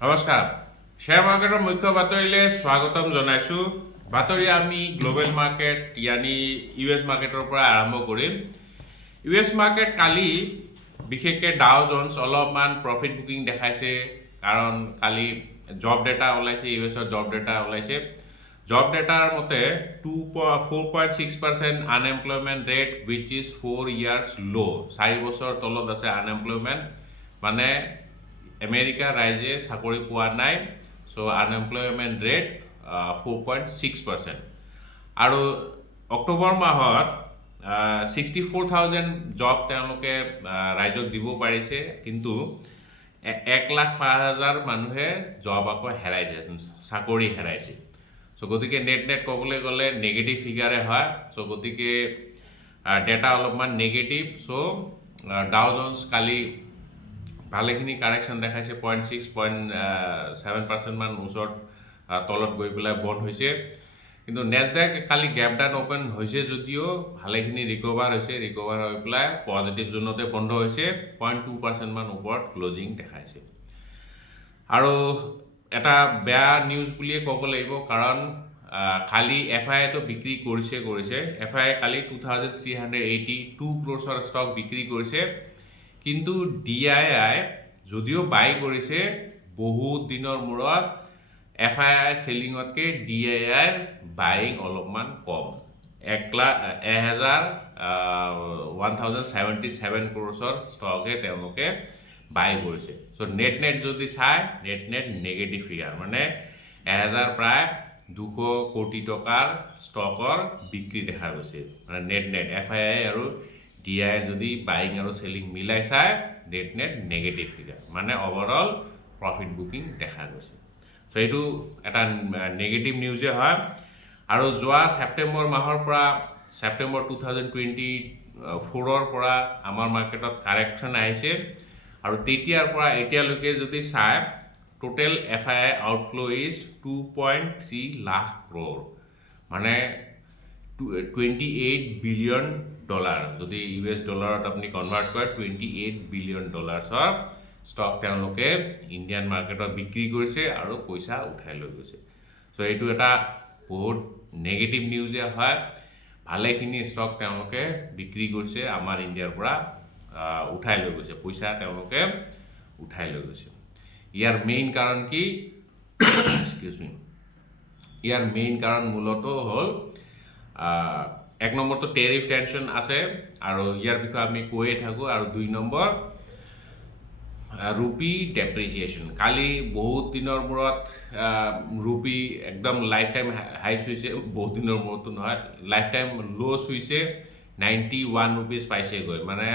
নমস্কাৰ শ্বেয়াৰ মাৰ্কেটৰ মুখ্য বাতৰিলৈ স্বাগতম জনাইছো বাতৰি আমি গ্লোবেল মাৰ্কেট ইয়ানি ইউএছ মাৰ্কেটৰ পৰা আৰম্ভ কৰিম ইউএছ মাৰ্কেট কালি বিশেষকৈ ডাও জোন্স অলপমান প্ৰফিট বুকিং দেখাইছে কাৰণ কালি জব ডেটা ওলাইছে ইউএছৰ জব ডেটা ওলাইছে জব ডেটাৰ মতে 4.6% unemployment rate which is 4 years low 4 বছৰ তলত আছে আনএমপ্লয়মেণ্ট মানে আমেৰিকা ৰাইজে চাকৰি পোৱা নাই সো আনএমপ্লয়মেণ্ট ৰেট 4.6% আৰু অক্টোবৰ মাহত 64,000 জব তেওঁলোকে ৰাইজক দিব পাৰিছে কিন্তু 1,05,000 মানুহে জব আকৌ হেৰাইছে চাকৰি হেৰাইছে সো গতিকে নেট ক'বলৈ গ'লে নেগেটিভ ফিগাৰে হয় সো গতিকে ডেটা অলপমান নেগেটিভ সো ডাও জোন্স কালি ভালেখিনি কাৰেকশ্যন দেখাইছে 0.6-0.7% মান ওচৰত তলত গৈ পেলাই বন্ধ হৈছে কিন্তু নেছডেক কালি গ্যাপ ডাউন ওপেন হৈছে যদিও ভালেখিনি ৰিকভাৰ হৈ পেলাই পজিটিভ জোনতে বন্ধ হৈছে 0.2% মান ওপৰত ক্লোজিং দেখাইছে আৰু এটা বেয়া নিউজ বুলিয়ে ক'ব লাগিব কাৰণ কালি এফআইআই তো বিক্ৰী কৰিছে এফআইআই কালি 2,382 ক্ৰোৰৰ ষ্টক বিক্ৰী কৰিছে কিন্তু ডিআইআই যদিও বাই কৰিছে বহুত দিনৰ মূৰত এফআইআই সেলিংতকে ডিআইআইৰ বাইং অলপমান কম 1,077 ক্ৰোৰৰ ষ্টকে তেওঁলোকে বাই কৰিছে সো নেট যদি চাই নেট নেগেটিভ ফিগাৰ মানে 1,000 প্ৰায় 200 কোটি টকাৰ ষ্টকৰ বিক্ৰী দেখা গৈছে মানে নেট এফআইআই আৰু ডিআই যদি বাইং আৰু সেলিং মিলাই চাই নেট নেগেটিভ ফিগাৰ মানে ওভাৰঅল প্ৰফিট বুকিং দেখা গৈছে সো এইটো এটা নেগেটিভ নিউজে হয় আৰু যোৱা ছেপ্টেম্বৰ মাহৰ পৰা ছেপ্টেম্বৰ 2024ৰ পৰা আমাৰ মাৰ্কেটত কাৰেকশ্যন আহিছে আৰু তেতিয়াৰ পৰা এতিয়ালৈকে যদি চাই total FII outflow is 2.3 lakh crore মানে $28 বিলিয়ন যদি ইউএছ ডলাৰত আপুনি কনভাৰ্ট কৰে $28 বিলিয়ন ষ্টক তেওঁলোকে ইণ্ডিয়ান মাৰ্কেটত বিক্ৰী কৰিছে আৰু পইচা উঠাই লৈ গৈছে সো এইটো এটা বহুত নেগেটিভ নিউজে হয় ভালেখিনি ষ্টক তেওঁলোকে বিক্ৰী কৰিছে আমাৰ ইণ্ডিয়াৰ পৰা উঠাই লৈ গৈছে পইচা তেওঁলোকে উঠাই লৈ গৈছে ইয়াৰ মেইন কাৰণ কি এক্সকিউজ মি ইয়াৰ মেইন কাৰণ মূলতঃ হ'ল এক নম্বৰটো টেৰিফ টেনশ্যন আছে আৰু ইয়াৰ বিষয়ে আমি কৈয়ে থাকোঁ আৰু 2 নম্বৰ ৰুপি ডেপ্ৰিসিয়েশন কালি বহুত দিনৰ মূৰত ৰুপি একদম লাইফ টাইম হাই চুইছে বহুত দিনৰ মূৰতো নহয় লাইফ টাইম লো চুইছে 91 रुपीस পাইছে গৈ মানে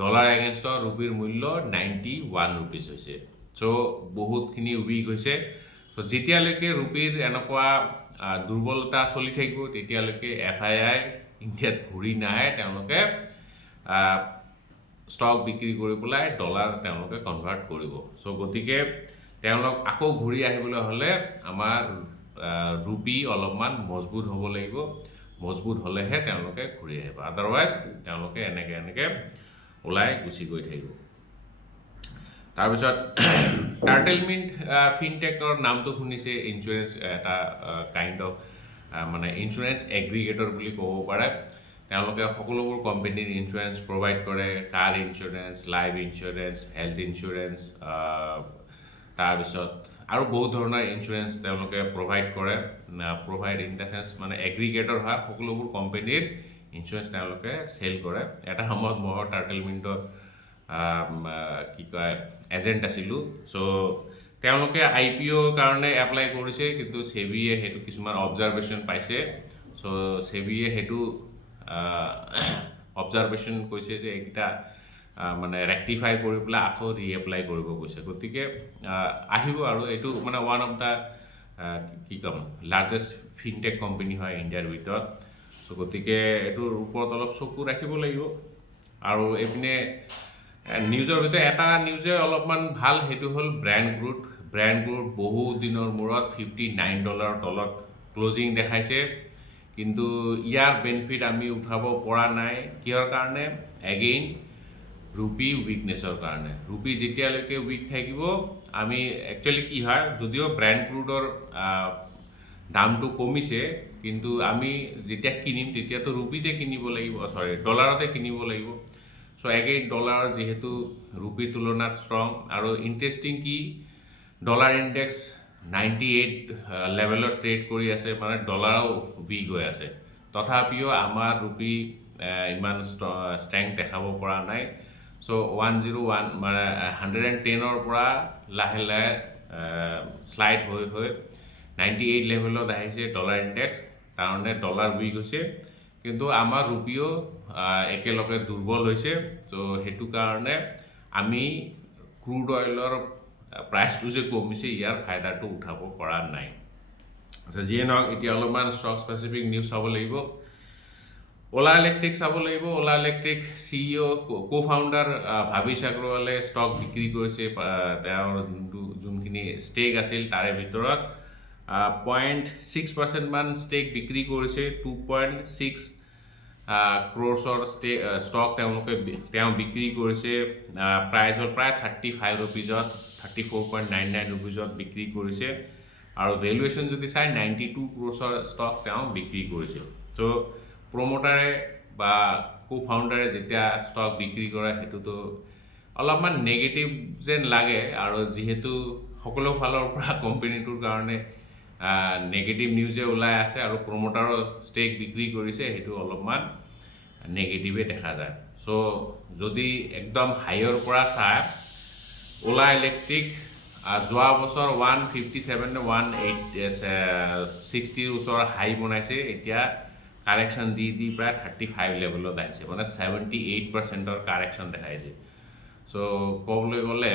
ডলাৰ এগেইনষ্ট ৰুপিৰ মূল্য 91 रुपीस হৈছে সো বহুতখিনি উইক হৈছে সো যেতিয়ালৈকে ৰুপিৰ এনেকুৱা দুৰ্বলতা চলি থাকিব তেতিয়ালৈকে এফআইআই ইণ্ডিয়াত ঘূৰি নাহে তেওঁলোকে ষ্টক বিক্ৰী কৰি পেলাই ডলাৰ তেওঁলোকে কনভাৰ্ট কৰিব সো গতিকে তেওঁলোক আকৌ ঘূৰি আহিবলৈ হ'লে আমাৰ ৰুপি অলপমান মজবুত হ'ব লাগিব মজবুত হ'লেহে তেওঁলোকে ঘূৰি আহিব আদাৰৱাইজ তেওঁলোকে এনেকে ওলাই গুচি গৈ থাকিব তাৰপিছত টাৰ্টেলমিণ্ট ফিনটেকৰ নামটো শুনিছে ইঞ্চুৰেঞ্চ এটা কাইণ্ড অফ মানে ইঞ্চুৰেঞ্চ এগ্ৰিগেটৰ বুলি ক'ব পাৰে তেওঁলোকে সকলোবোৰ কোম্পানীৰ ইঞ্চুৰেঞ্চ প্ৰভাইড কৰে car insurance life insurance health insurance তাৰপিছত আৰু বহুত ধৰণৰ ইঞ্চুৰেঞ্চ তেওঁলোকে প্ৰভাইড কৰে প্ৰভাইড ইন দ্য চেন্স মানে এগ্ৰিগেটৰ হয় সকলোবোৰ কোম্পানীৰ ইঞ্চুৰেঞ্চ তেওঁলোকে চেল কৰে এটা সময়ত মই টাৰ্টেলমিণ্টৰ কি কয় এজেণ্ট আছিলোঁ সো তেওঁলোকে IPOৰ কাৰণে এপ্লাই কৰিছে কিন্তু সেবিয়ে সেইটো কিছুমান অবজাৰভেশ্যন পাইছে সো সেবিয়ে সেইটো অবজাৰভেশ্যন কৈছে যে এইটা মানে ৰেক্টিফাই কৰি পেলাই আকৌ ৰিএপ্লাই কৰিব কৈছে গতিকে আহিব আৰু এইটো মানে ওৱান অফ দা কি কম লাৰ্জেষ্ট ফিনটেক কোম্পানী হয় ইণ্ডিয়াৰ ভিতৰত সো গতিকে এইটোৰ ওপৰত অলপ চকু ৰাখিব লাগিব আৰু এইপিনে নিউজৰ ভিতৰত এটা নিউজে অলপমান ভাল সেইটো হ'ল ব্ৰেণ্ড গ্ৰুড বহুত দিনৰ মূৰত $59 তলত ক্লোজিং দেখাইছে কিন্তু ইয়াৰ বেনিফিট আমি উঠাব পৰা নাই কিহৰ কাৰণে এগেইন ৰুপি উইকনেছৰ কাৰণে ৰুপি যেতিয়ালৈকে উইক থাকিব আমি একচুৱেলি কি হয় যদিও ব্ৰেণ্ড ক্ৰুডৰ দামটো কমিছে কিন্তু আমি যেতিয়া কিনিম তেতিয়াতো ৰুপিতে কিনিব লাগিব ডলাৰতে কিনিব লাগিব চ' এগেইন ডলাৰ যিহেতু ৰুপিৰ তুলনাত ষ্ট্ৰং আৰু ইণ্টাৰেষ্টিং কি ডলাৰ ইণ্ডেক্স 98 লেভেলত ট্ৰেড কৰি আছে মানে ডলাৰো উইক হৈ আছে তথাপিও আমাৰ ৰুপি ইমান ষ্ট্ৰেংথ দেখাব পৰা নাই চ' 101 মানে 110ৰ পৰা লাহে লাহে শ্লাইড হৈ 98 লেভেলত আহিছে ডলাৰ ইণ্ডেক্স কাৰণে ডলাৰ উইক হৈছে কিন্তু আমাৰ ৰুপিও একেলগে দুৰ্বল হৈছে চ' সেইটো কাৰণে আমি ক্ৰুড অইলৰ প্ৰাইচটো যে কমিছে ইয়াৰ ফাইদাটো উঠাব পৰা নাই যিয়ে নহওক এতিয়া অলপমান ষ্টক স্পেচিফিক নিউজ চাব লাগিব ওলা ইলেক্ট্ৰিক চাব লাগিব ওলা ইলেক্ট্ৰিক CEO কো ফাউণ্ডাৰ ভাবিশ আগৰৱালে ষ্টক বিক্ৰী কৰিছে তেওঁৰ যোনখিনি ষ্টেক আছিল তাৰে ভিতৰত 0.6% মান ষ্টেক বিক্ৰী কৰিছে 2.6 ক্ৰ'ৰ্ছৰ ষ্টক তেওঁ বিক্ৰী কৰিছে প্ৰাইচ হ'ল প্ৰায় 35 ৰুপিজত 34.99 ৰুপিজত বিক্ৰী কৰিছে আৰু ভেলুৱেশ্যন যদি চাই 92 ক্ৰ'ৰ্ছৰ ষ্টক তেওঁ বিক্ৰী কৰিছে চ' প্ৰমোটাৰে বা কো ফাউণ্ডাৰে যেতিয়া ষ্টক বিক্ৰী কৰে সেইটোতো অলপমান নেগেটিভ যেন লাগে আৰু যিহেতু সকলো ফালৰ পৰা কোম্পানীটোৰ কাৰণে নেগেটিভ নিউজে ওলাই আছে আৰু প্ৰমোটাৰৰ ষ্টেক বিক্ৰী কৰিছে সেইটো অলপমান নেগেটিভে দেখা যায় চ' যদি একদম হাইৰ পৰা চাই ওলা ইলেক্ট্ৰিক যোৱা বছৰ 157 160ৰ ওচৰৰ হাই বনাইছে এতিয়া কাৰেকশ্যন দি প্ৰায় 35 লেভেলত আহিছে মানে 78%ৰ কাৰেকশ্যন দেখাইছে চ' ক'বলৈ গ'লে